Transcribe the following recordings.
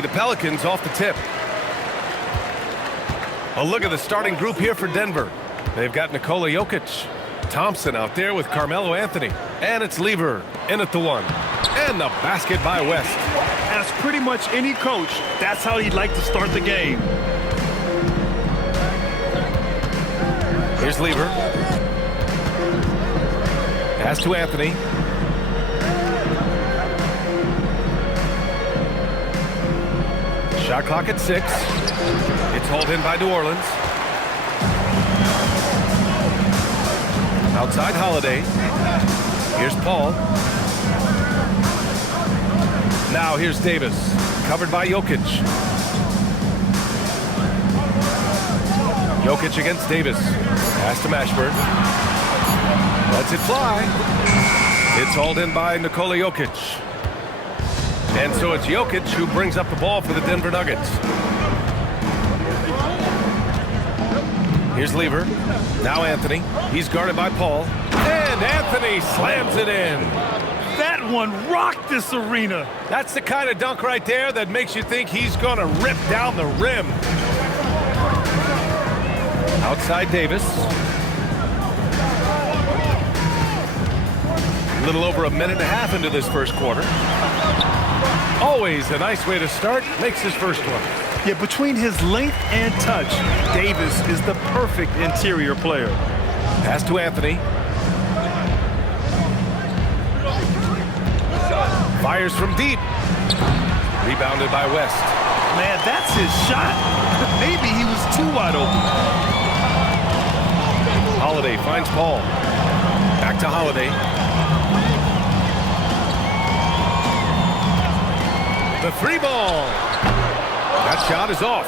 be the Pelicans off the tip. A look at the starting group here for Denver. They've got Nikola Jokic, Thompson out there with Carmelo Anthony, and it's Lever in at the one. And the basket by West. As pretty much any coach, that's how he'd like to start the game. Here's Lever. Pass to Anthony. Shot clock at 6. It's hauled in by New Orleans. Outside Holiday. Here's Paul. Now here's Davis. Covered by Jokic. Jokic against Davis. Pass to Mashburn. Lets it fly. It's hauled in by Nikola Jokic. And so it's Jokic who brings up the ball for the Denver Nuggets. Here's Lever. Now Anthony. He's guarded by Paul. And Anthony slams it in. That one rocked this arena. That's the kind of dunk right there that makes you think he's going to rip down the rim. Outside Davis. A little over a minute and a half into this first quarter. Always a nice way to start. Makes his first one. Yeah, between his length and touch, Davis is the perfect interior player. Pass to Anthony. Fires from deep. Rebounded by West. Man, that's his shot. Maybe he was too wide open. Holiday finds Paul. Back to Holiday. The three ball. That shot is off.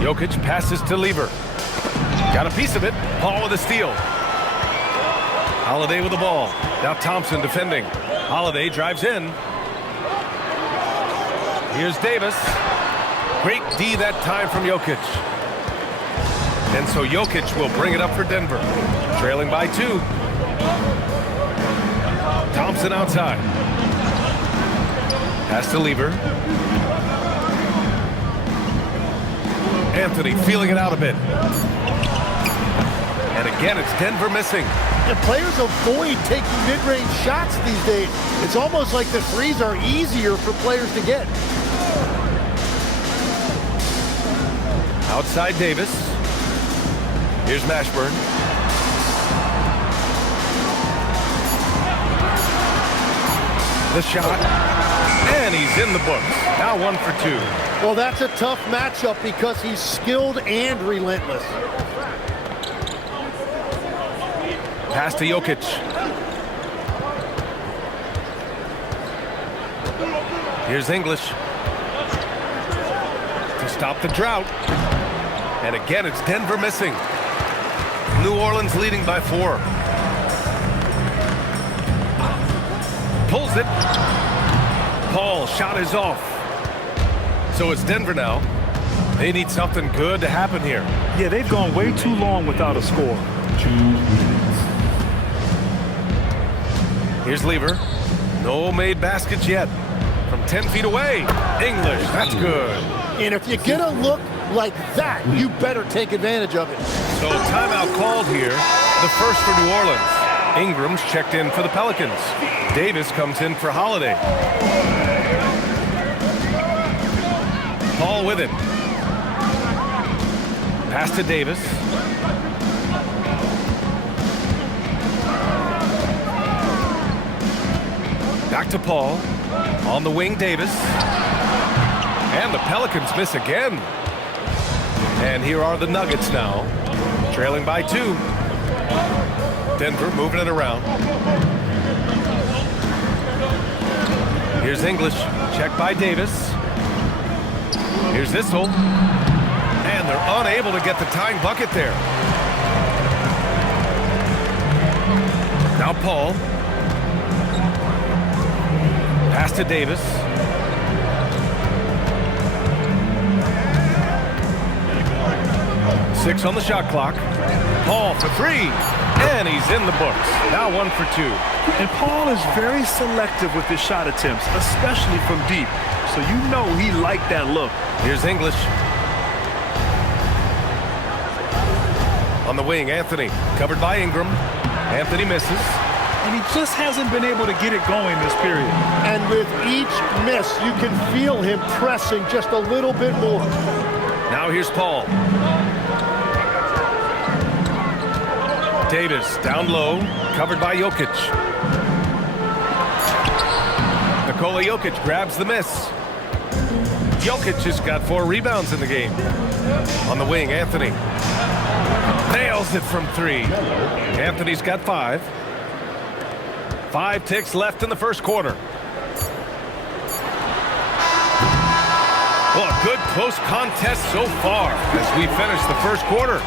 Jokic passes to Lever. Got a piece of it. Paul with a steal. Holiday with the ball. Now Thompson defending. Holiday drives in. Here's Davis. Great D that time from Jokic. And so Jokic will bring it up for Denver. Trailing by 2. Thompson outside. Pass to Lever. Anthony feeling it out a bit. And again, it's Denver missing. And players avoid taking mid-range shots these days. It's almost like the threes are easier for players to get. Outside Davis. Here's Mashburn. The shot. And he's in the books. Now 1 for 2. Well, that's a tough matchup because he's skilled and relentless. Pass to Jokic. Here's English. To stop the drought. And again, it's Denver missing. New Orleans leading by 4. Pulls it. Paul, shot is off. So it's Denver now. They need something good to happen here. Yeah, they've gone way too long without a score. Here's Lever. No made baskets yet. From 10 feet away. English, that's good. And if you get a look like that, you better take advantage of it. So timeout called here. The first for New Orleans. Ingram's checked in for the Pelicans. Davis comes in for Holiday. Paul with it. Pass to Davis. Back to Paul. On the wing, Davis. And the Pelicans miss again. And here are the Nuggets now. Trailing by 2. Denver moving it around. Here's English. Checked by Davis. Here's Issel. And they're unable to get the tying bucket there. Now Paul. Pass to Davis. Six on the shot clock. Paul for 3. And he's in the books. Now 1 for 2. And Paul is very selective with his shot attempts, especially from deep. So you know he liked that look. Here's English. On the wing, Anthony, covered by Ingram. Anthony misses. And he just hasn't been able to get it going this period. And with each miss, you can feel him pressing just a little bit more. Now here's Paul. Davis down low, covered by Jokic. Nikola Jokic grabs the miss. Jokic has got 4 rebounds in the game. On the wing, Anthony. Nails it from 3. Anthony's got 5. 5 ticks left in the first quarter. Well, a good close contest so far as we finish the first quarter.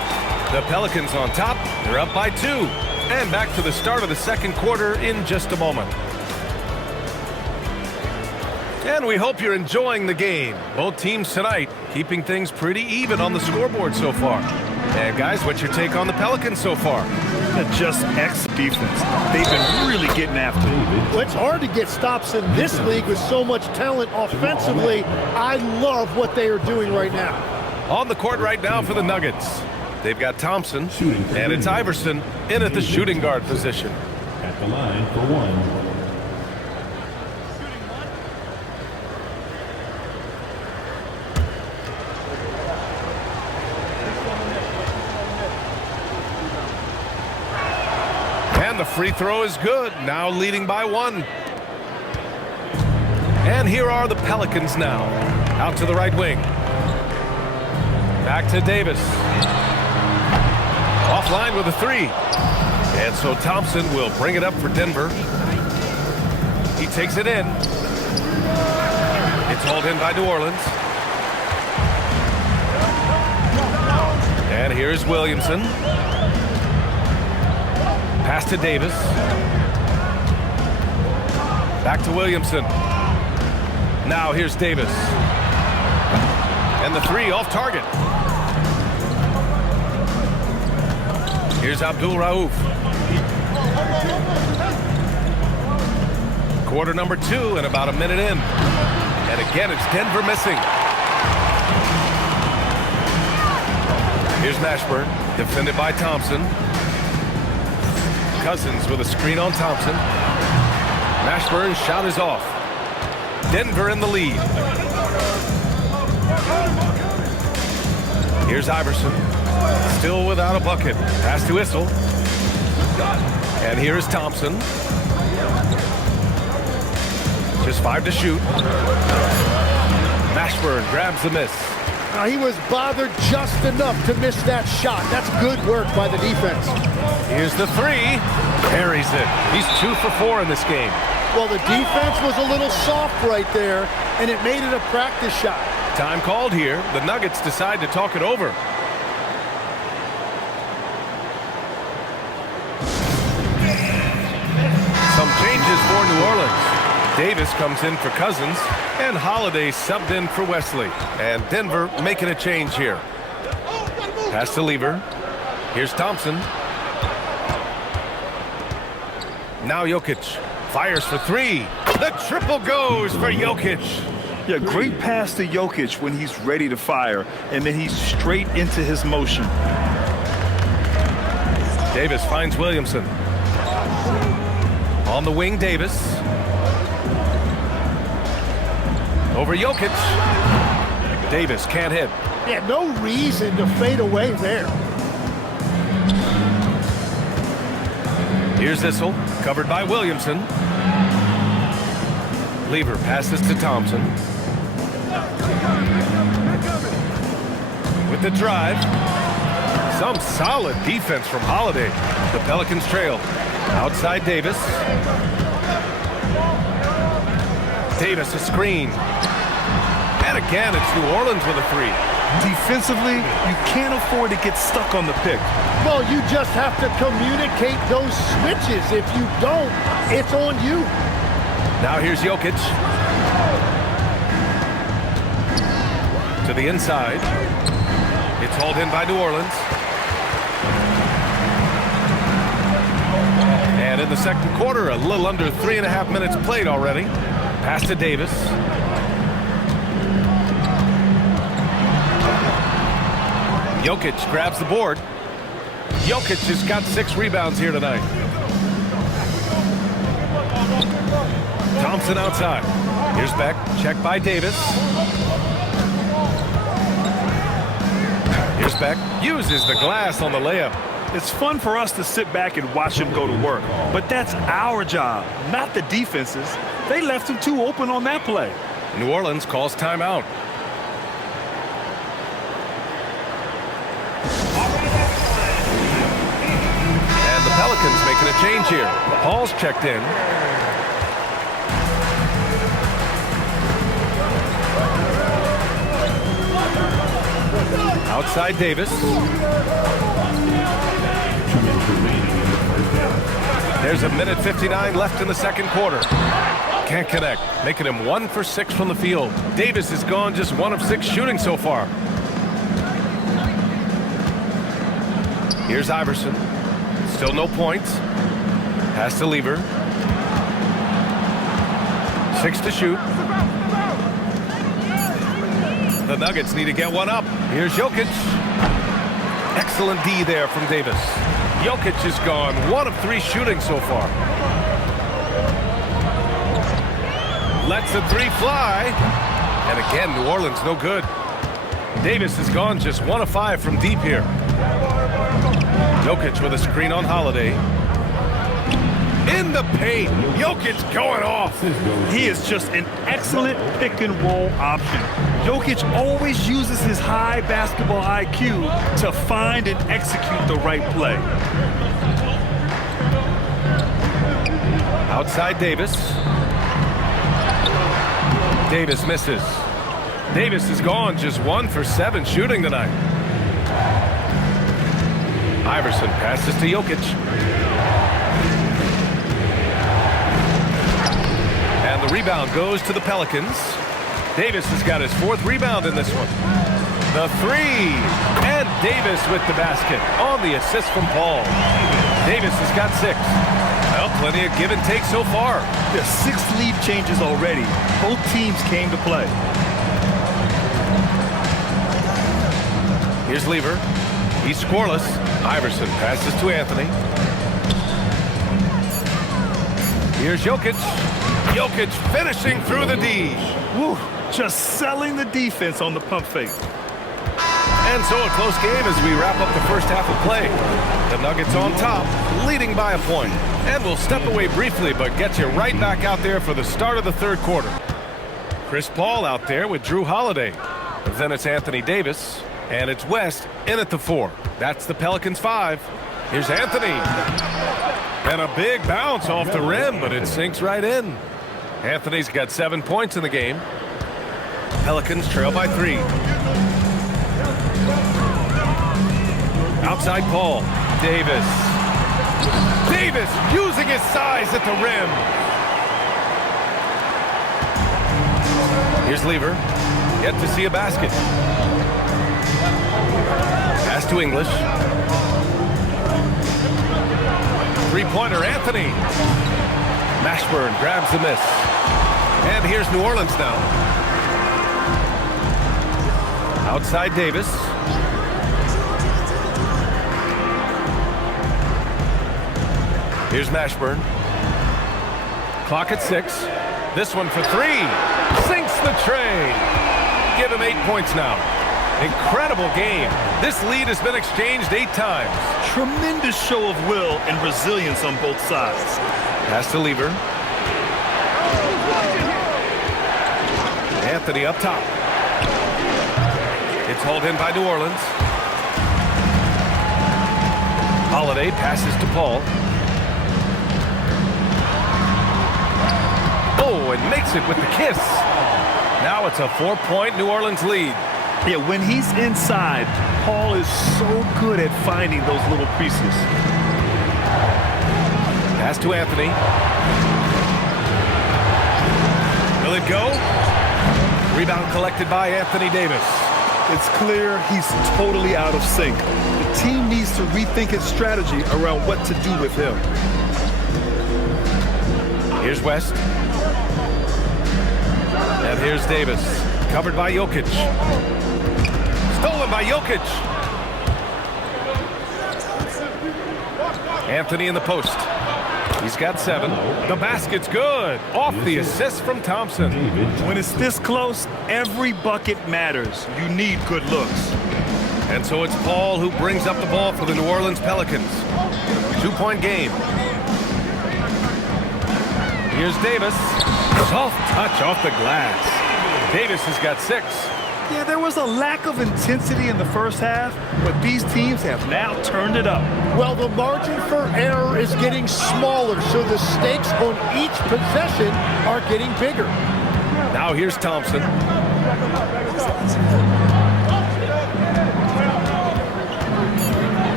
The Pelicans on top. They're up by 2. And back to the start of the second quarter in just a moment. And we hope you're enjoying the game. Both teams tonight keeping things pretty even on the scoreboard so far. And guys, what's your take on the Pelicans so far? Just ex-defense. They've been really getting after it. Well, it's hard to get stops in this league with so much talent offensively. I love what they are doing right now. On the court right now for the Nuggets. They've got Thompson, and it's Iverson in at the shooting guard position. At the line for 1. And the free throw is good, now leading by 1. And here are the Pelicans now. Out to the right wing. Back to Davis. Offline with a 3. And so Thompson will bring it up for Denver. He takes it in. It's hauled in by New Orleans. And here's Williamson. Pass to Davis. Back to Williamson. Now here's Davis. And the 3 off target. Here's Abdul Rauf. Quarter number 2 and about a minute in. And again, it's Denver missing. Here's Mashburn, defended by Thompson. Cousins with a screen on Thompson. Mashburn's shot is off. Denver in the lead. Here's Iverson. Still without a bucket. Pass to Issel. And here is Thompson. Just 5 to shoot. Mashburn grabs the miss. He was bothered just enough to miss that shot. That's good work by the defense. Here's the 3. Carries it. He's 2 for 4 in this game. Well, the defense was a little soft right there, and it made it a practice shot. Time called here. The Nuggets decide to talk it over. Some changes for New Orleans. Davis comes in for Cousins, and Holiday subbed in for Wesley. And Denver making a change here. Pass to Lever. Here's Thompson. Now Jokic fires for 3. The triple goes for Jokic. Yeah, great pass to Jokic when he's ready to fire, and then he's straight into his motion. Davis finds Williamson. On the wing, Davis. Over Jokic. Davis can't hit. Yeah, no reason to fade away there. Here's Issel, covered by Williamson. Lever passes to Thompson. With the drive. Some solid defense from Holiday. The Pelicans trail. Outside Davis. Davis a screen. And again, it's New Orleans with a 3. Defensively, you can't afford to get stuck on the pick. Well, you just have to communicate those switches. If you don't, it's on you. Now here's Jokic. To the inside. It's hauled in by New Orleans. And in the second quarter, a little under 3.5 minutes played already. Pass to Davis. Jokic grabs the board. Jokic has got 6 rebounds here tonight. Thompson outside. Here's Beck. Check by Davis. Here's Beck. Uses the glass on the layup. It's fun for us to sit back and watch him go to work, but that's our job, not the defense's. They left him too open on that play. New Orleans calls timeout. And the Pelicans making a change here. Paul's checked in. Outside Davis. There's a minute 59 left in the second quarter. Can't connect, making him 1 for 6 from the field. Davis has gone just 1 of 6 shooting so far. Here's Iverson. Still no points. Pass to Lever. 6 to shoot. The Nuggets need to get one up. Here's Jokic. Excellent D there from Davis. Jokic has gone 1 of 3 shooting so far. Lets the 3 fly. And again, New Orleans no good. Davis has gone just 1 of 5 from deep here. Jokic with a screen on Holiday. In the paint. Jokic going off. He is just an excellent pick-and-roll option. Jokic always uses his high basketball IQ to find and execute the right play. Outside Davis. Davis misses. Davis is gone just 1 for 7 shooting tonight. Iverson passes to Jokic. And the rebound goes to the Pelicans. Davis has got his 4th rebound in this one. The 3. And Davis with the basket on the assist from Paul. Davis has got 6. Well, plenty of give and take so far. There's 6 lead changes already. Both teams came to play. Here's Lever. He's scoreless. Iverson passes to Anthony. Here's Jokic. Jokic finishing through the D. Woo, just selling the defense on the pump fake. And so a close game as we wrap up the first half of play. The Nuggets on top, leading by a point. And we'll step away briefly, but get you right back out there for the start of the third quarter. Chris Paul out there with Drew Holiday. Then it's Anthony Davis. And it's West in at the 4. That's the Pelicans 5. Here's Anthony. And a big bounce off the rim, but it sinks right in. Anthony's got 7 points in the game. Pelicans trail by 3. Outside Paul. Davis. Davis using his size at the rim. Here's Lever. Yet to see a basket. Pass to English. Three-pointer, Anthony. Mashburn grabs the miss. And here's New Orleans now. Outside Davis. Here's Mashburn. Clock at 6. This one for 3. Sinks the tray. Give him 8 points now. Incredible game. This lead has been exchanged 8 times. Tremendous show of will and resilience on both sides. Pass to Lever. Anthony up top. It's hauled in by New Orleans. Holiday passes to Paul. Oh, and makes it with the kiss. Now it's a 4-point New Orleans lead. Yeah, when he's inside, Paul is so good at finding those little creases. Pass to Anthony. Will it go? Rebound collected by Anthony Davis. It's clear he's totally out of sync. The team needs to rethink its strategy around what to do with him. Here's West. And here's Davis. Covered by Jokic. Stolen by Jokic. Anthony in the post. He's got 7. The basket's good. Off the assist from Thompson. When it's this close, every bucket matters. You need good looks. And so it's Paul who brings up the ball for the New Orleans Pelicans. 2-point game. Here's Davis. Soft touch off the glass. Davis has got 6. Yeah, there was a lack of intensity in the first half, but these teams have now turned it up. Well, the margin for error is getting smaller, so the stakes on each possession are getting bigger. Now here's Thompson.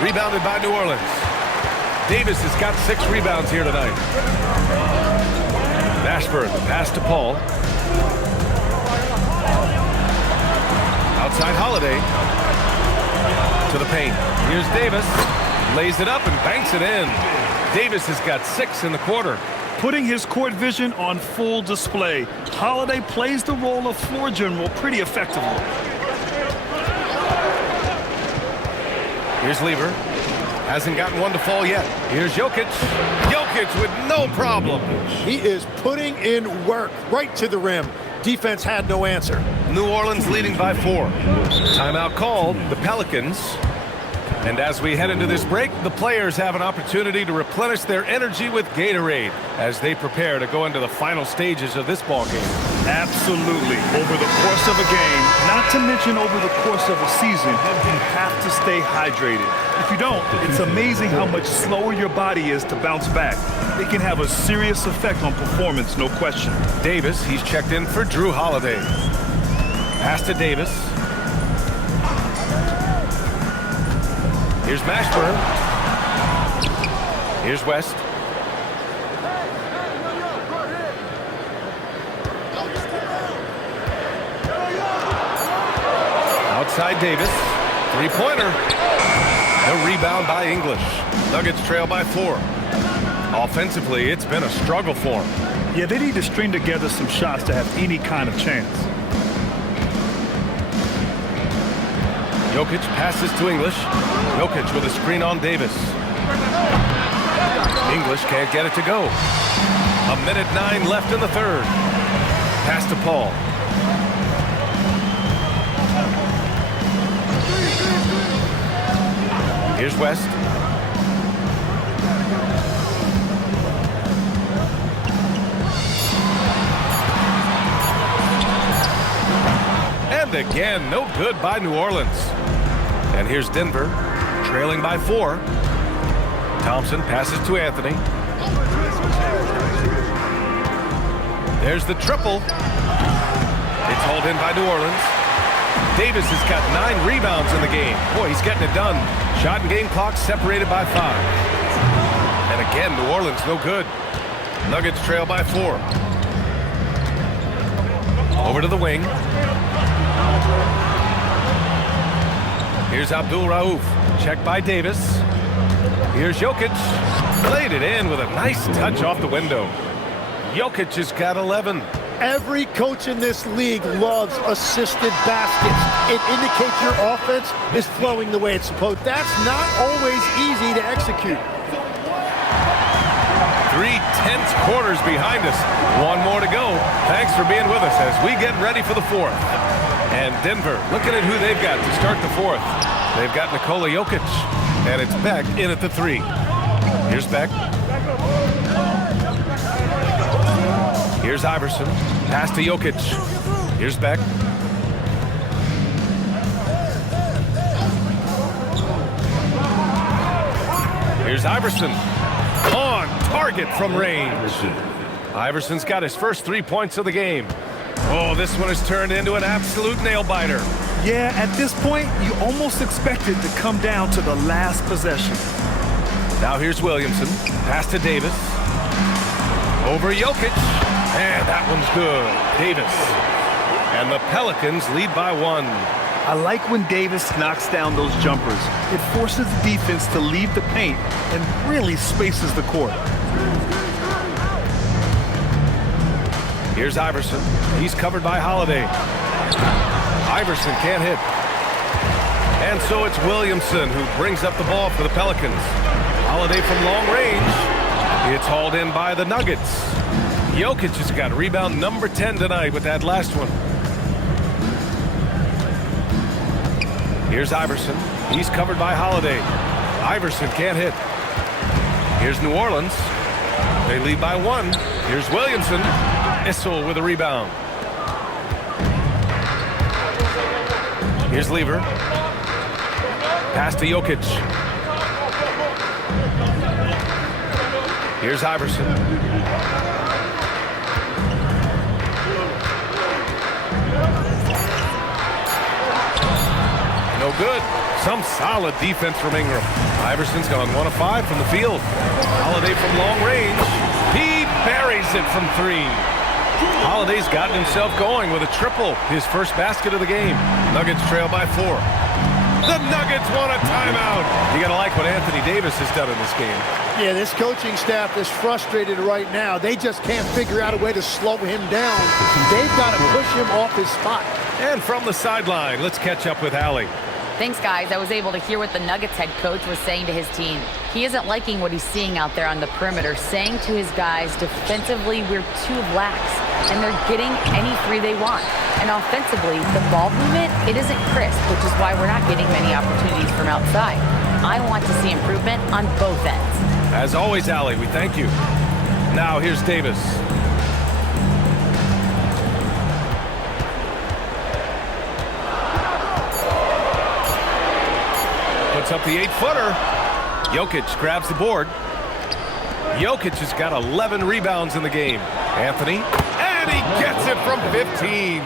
Rebounded by New Orleans. Davis has got 6 rebounds here tonight. Ashford, the pass to Paul. Outside Holiday. To the paint. Here's Davis. Lays it up and banks it in. Davis has got 6 in the quarter. Putting his court vision on full display. Holiday plays the role of floor general pretty effectively. Here's Lever. Hasn't gotten one to fall yet. Here's Jokic. Jokic with no problem. He is putting in work right to the rim. Defense had no answer. New Orleans leading by 4. Timeout called, the Pelicans. And as we head into this break, the players have an opportunity to replenish their energy with Gatorade as they prepare to go into the final stages of this ball game. Absolutely. Over the course of a game, not to mention over the course of a season, you have to stay hydrated. If you don't, it's amazing how much slower your body is to bounce back. It can have a serious effect on performance, no question. Davis, he's checked in for Drew Holiday. Pass to Davis. Here's Mashburn. Here's West. Outside Davis. 3-pointer. The rebound by English. Nuggets trail by 4. Offensively, it's been a struggle for them. Yeah, they need to string together some shots to have any kind of chance. Jokic passes to English. Jokic with a screen on Davis. English can't get it to go. 1:09 left in the third. Pass to Paul. Here's West. And again, no good by New Orleans. And here's Denver, trailing by 4. Thompson passes to Anthony. There's the triple. It's hauled in by New Orleans. Davis has got 9 rebounds in the game. Boy, he's getting it done. Shot and game clock separated by 5. And again, New Orleans no good. Nuggets trail by 4. Over to the wing. Here's Abdul Rauf. Checked by Davis. Here's Jokic. Laid it in with a nice touch off the window. Jokic has got 11. Every coach in this league loves assisted baskets. It indicates your offense is flowing the way it's supposed. That's not always easy to execute. 3 tense quarters behind us. 1 more to go. Thanks for being with us as we get ready for the 4th. And Denver, looking at who they've got to start the 4th. They've got Nikola Jokic, and it's Beck in at the 3. Here's Beck. Here's Iverson. Pass to Jokic. Here's Beck. Here's Iverson. On target from range. Iverson's got his first 3 points of the game. Oh, this one has turned into an absolute nail-biter. Yeah, at this point, you almost expect it to come down to the last possession. Now here's Williamson. Pass to Davis. Over Jokic. And that one's good. Davis. And the Pelicans lead by 1. I like when Davis knocks down those jumpers. It forces the defense to leave the paint and really spaces the court. Here's Iverson. He's covered by Holiday. Iverson can't hit. And so it's Williamson who brings up the ball for the Pelicans. Holiday from long range. It's hauled in by the Nuggets. Jokic has got rebound number 10 tonight with that last one. Here's Iverson. He's covered by Holiday. Iverson can't hit. Here's New Orleans. They lead by 1. Here's Williamson. Issel with a rebound. Here's Lever. Pass to Jokic. Here's Iverson. No good. Some solid defense from Ingram. Iverson's gone 1 of 5 from the field. Holiday from long range. He buries it from 3. Holiday's gotten himself going with a triple. His first basket of the game. Nuggets trail by 4. The Nuggets want a timeout. You got to like what Anthony Davis has done in this game. Yeah, this coaching staff is frustrated right now. They just can't figure out a way to slow him down. They've got to push him off his spot. And from the sideline, let's catch up with Allie. Thanks, guys. I was able to hear what the Nuggets head coach was saying to his team. He isn't liking what he's seeing out there on the perimeter, saying to his guys, defensively, we're too lax, and they're getting any 3 they want. And offensively, the ball movement, it isn't crisp, which is why we're not getting many opportunities from outside. I want to see improvement on both ends. As always, Allie, we thank you. Now, here's Davis. Puts up the 8-footer. Jokic grabs the board. Jokic has got 11 rebounds in the game. Anthony, and he gets it from 15.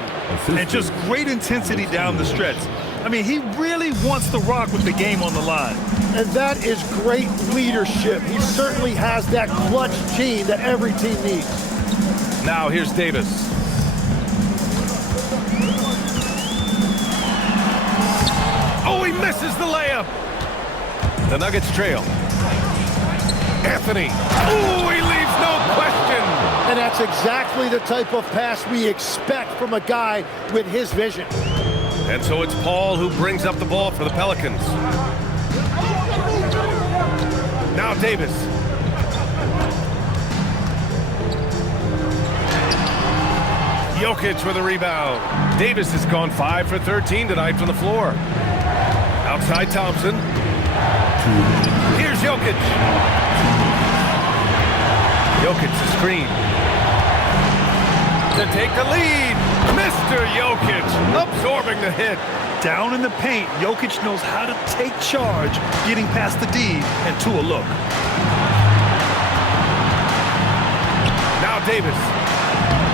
And just great intensity down the stretch. I mean, he really wants to rock with the game on the line. And that is great leadership. He certainly has that clutch team that every team needs. Now here's Davis. Oh, he misses the layup. The Nuggets trail. Anthony. Oh, he leaves no question. And that's exactly the type of pass we expect from a guy with his vision. And so it's Paul who brings up the ball for the Pelicans. Now Davis. Jokic with a rebound. Davis has gone 5 for 13 tonight from the floor. Outside Thompson. Here's Jokic. Jokic the screen. To take the lead. Mr. Jokic absorbing the hit. Down in the paint, Jokic knows how to take charge, getting past the D and to a look. Now Davis.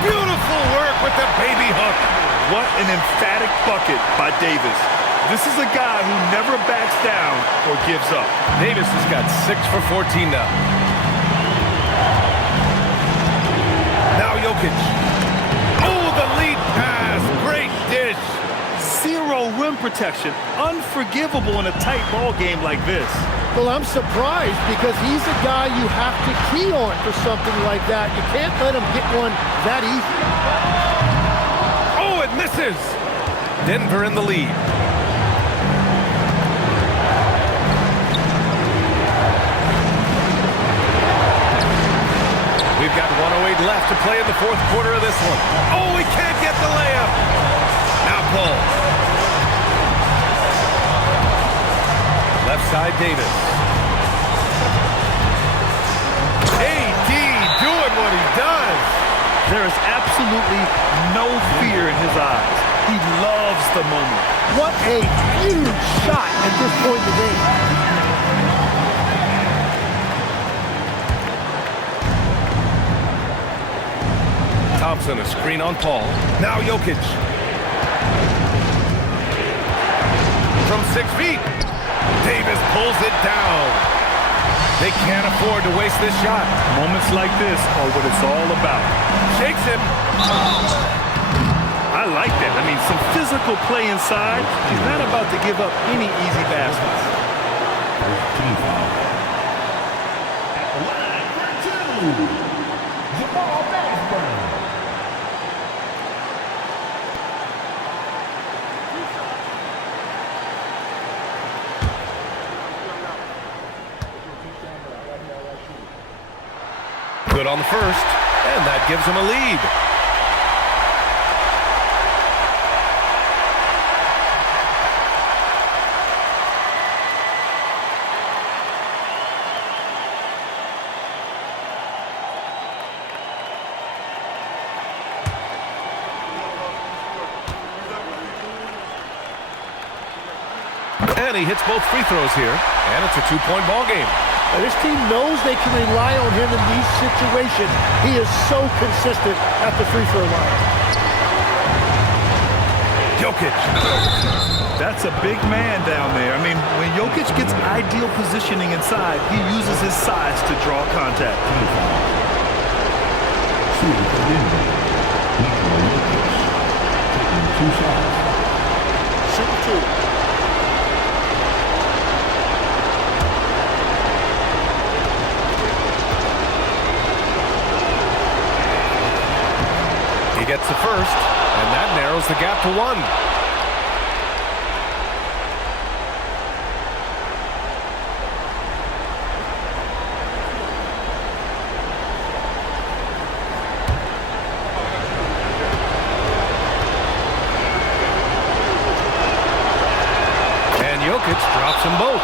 Beautiful work with the baby hook. What an emphatic bucket by Davis. This is a guy who never backs down or gives up. Davis has got 6 for 14 now. Now Jokic. Oh, the lead pass. Great dish. Zero rim protection. Unforgivable in a tight ball game like this. Well, I'm surprised because he's a guy you have to key on for something like that. You can't let him get one that easy. Oh, it misses. Denver in the lead. We've got 1:08 left to play in the fourth quarter of this one. Oh, we can't get the layup. Now Paul. Left side Davis. AD doing what he does. There is absolutely no fear in his eyes. He loves the moment. What a huge shot at this point in the game. Thompson, a screen on Paul. Now Jokic. From 6 feet. Davis pulls it down. They can't afford to waste this shot. Moments like this are what it's all about. Shakes him. I like that. I mean, some physical play inside. He's not about to give up any easy baskets. First team foul. At the line for two, Jamal Mashburn. Good on the first, and that gives him a lead. And he hits both free throws here, and it's a two-point ball game. Now, this team knows they can rely on him in these situations. He is so consistent at the free throw line. Jokic. That's a big man down there. I mean, when Jokic gets ideal positioning inside, he uses his size to draw contact. Team foul. Shooting for Denver. Nikola Jokic. Taking 2 shots. Shooting 2. He gets the first, and that narrows the gap to 1. And Jokic drops them both.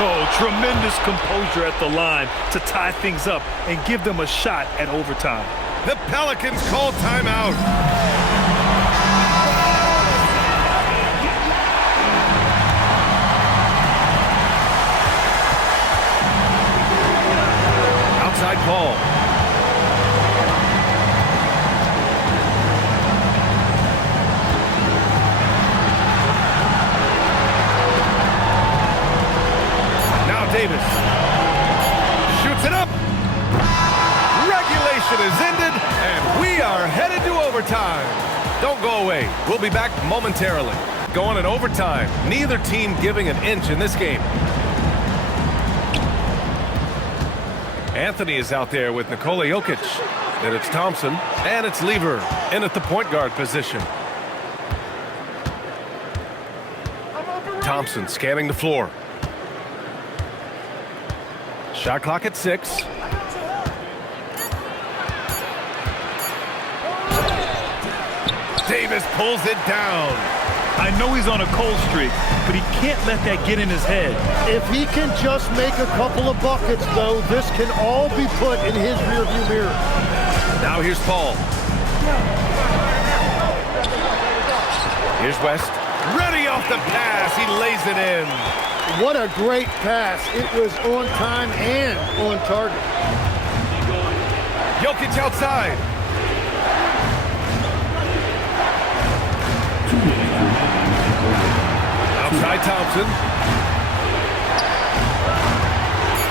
Oh, tremendous composure at the line to tie things up and give them a shot at overtime. The Pelicans call timeout. Outside Paul. Now Davis. Shoots it up. Regulation is ended, and we are headed to overtime. Don't go away. We'll be back momentarily. Going in overtime. Neither team giving an inch in this game. Anthony is out there with Nikola Jokic. Then it's Thompson, and it's Lever in at the point guard position. Thompson scanning the floor. Shot clock at 6. Davis pulls it down. I know he's on a cold streak, but he can't let that get in his head. If he can just make a couple of buckets, though, this can all be put in his rearview mirror. Now here's Paul. Here's West. Ready off the pass. He lays it in. What a great pass. It was on time and on target. Jokic outside. Outside Thompson.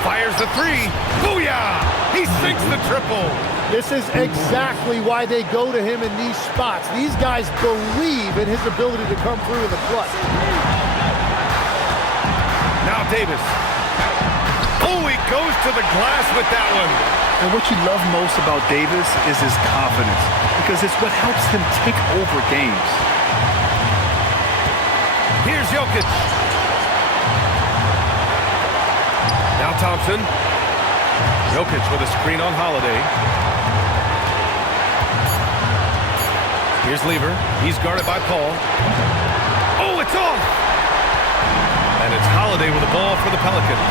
Fires the 3. Booyah! He sinks the triple. This is exactly why they go to him in these spots. These guys believe in his ability to come through in the clutch. Now Davis. Oh, he goes to the glass with that one. And what you love most about Davis is his confidence, because it's what helps him take over games. Here's Jokic. Now Thompson. Jokic with a screen on Holiday. Here's Lever. He's guarded by Paul. Oh, it's off! And it's Holiday with the ball for the Pelicans.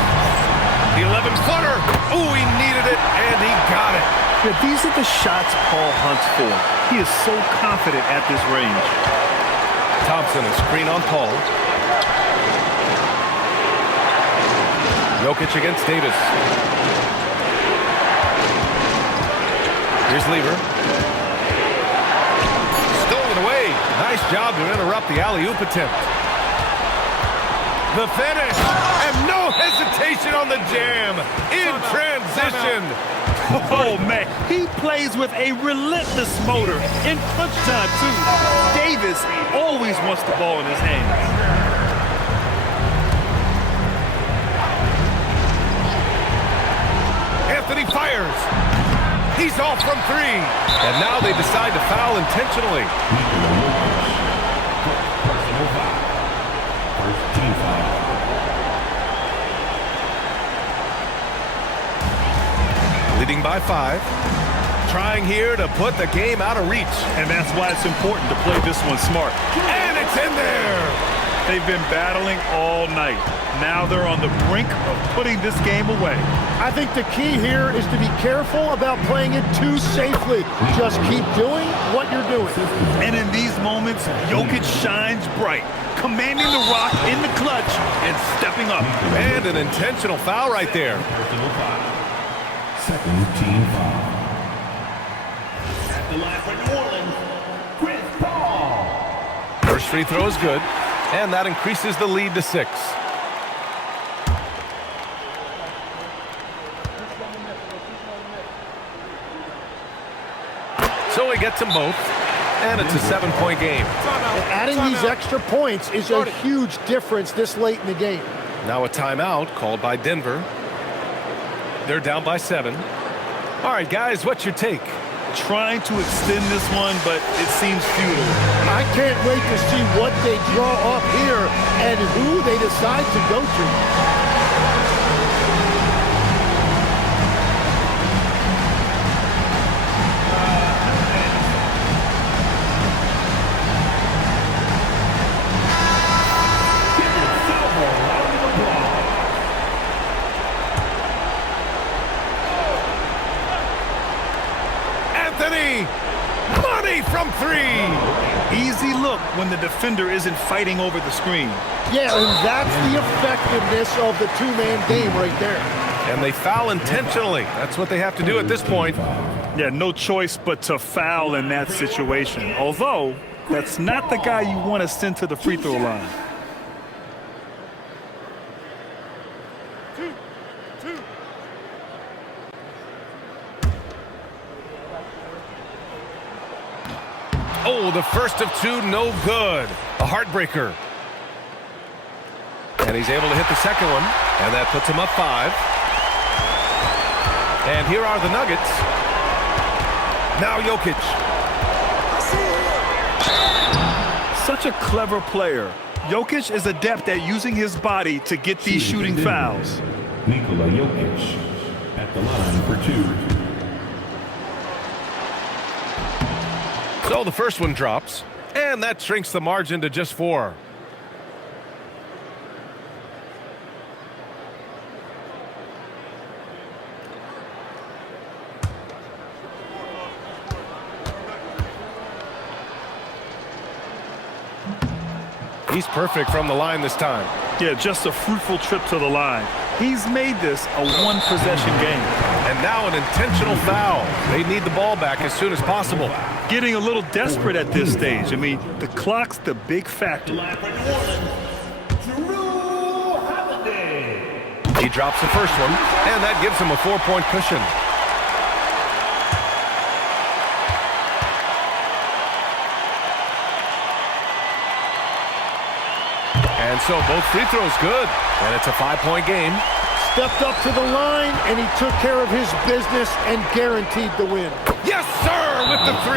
The 11-footer. Oh, he needed it, and he got it. Yeah, these are the shots Paul hunts for. He is so confident at this range. Thompson, a screen on Paul. Jokic against Davis. Here's Lever. Stolen away. Nice job to interrupt the alley-oop attempt. The finish, and no hesitation on the jam. In transition. Oh, man, he plays with a relentless motor in clutch time, too. Davis always wants the ball in his hands. Anthony fires. He's off from three. And now they decide to foul intentionally. First team foul. Leading by 5. Trying here to put the game out of reach. And that's why it's important to play this one smart. And it's in there. They've been battling all night. Now they're on the brink of putting this game away. I think the key here is to be careful about playing it too safely. Just keep doing what you're doing. And in these moments, Jokic shines bright, commanding the rock in the clutch and stepping up. And an intentional foul right there. Personal foul. Second team foul. At the line for New Orleans, Chris Paul. First free throw is good. And that increases the lead to 6. So he gets them both, and it's a 7-point game. Adding these extra points is a huge difference this late in the game. Now a timeout called by Denver. They're down by 7. All right, guys, what's your take? Trying to extend this one, but it seems futile. I can't wait to see what they draw up here and who they decide to go to. Money from 3. Easy look when the defender isn't fighting over the screen. Yeah, and that's the effectiveness of the two-man game right there. And they foul intentionally. That's what they have to do at this point. Yeah, no choice but to foul in that situation. Although, that's not the guy you want to send to the free throw line. Oh, the first of 2, no good. A heartbreaker. And he's able to hit the second one, and that puts him up 5. And here are the Nuggets. Now Jokic. Such a clever player. Jokic is adept at using his body to get these shooting fouls. Nikola Jokic at the line for 2. So the first one drops, and that shrinks the margin to just 4. He's perfect from the line this time. Yeah, just a fruitful trip to the line. He's made this a one-possession game. And now an intentional foul. They need the ball back as soon as possible. Getting a little desperate at this stage. I mean, the clock's the big factor. He drops the first one, and that gives him a 4-point cushion. And so both free throws good, and it's a 5-point game. Stepped up to the line, and he took care of his business and guaranteed the win. Yes, sir, with the 3.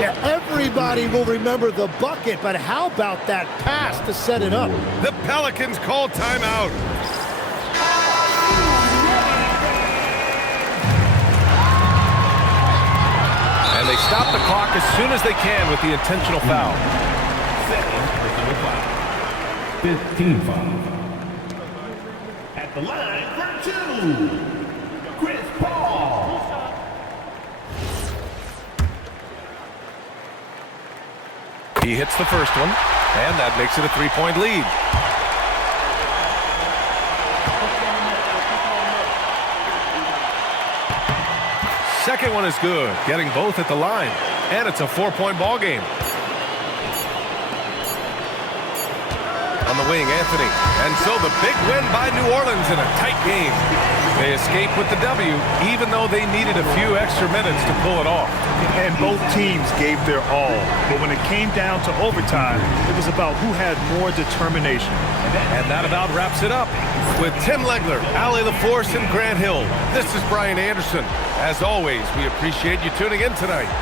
Yeah, everybody will remember the bucket, but how about that pass to set it up? The Pelicans call timeout. And they stop the clock as soon as they can with the intentional foul. Second personal foul. 15 foul. At the line for 2, Chris Paul. He hits the first one, and that makes it a 3-point lead. Second one is good, getting both at the line, and it's a 4-point ball game. On the wing, Anthony. And so the big win by New Orleans in a tight game. They escape with the W, even though they needed a few extra minutes to pull it off. And both teams gave their all. But when it came down to overtime, it was about who had more determination. And that about wraps it up. With Tim Legler, Ali LaForce, and Grant Hill, this is Brian Anderson. As always, we appreciate you tuning in tonight.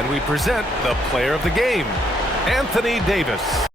And we present the player of the game, Anthony Davis.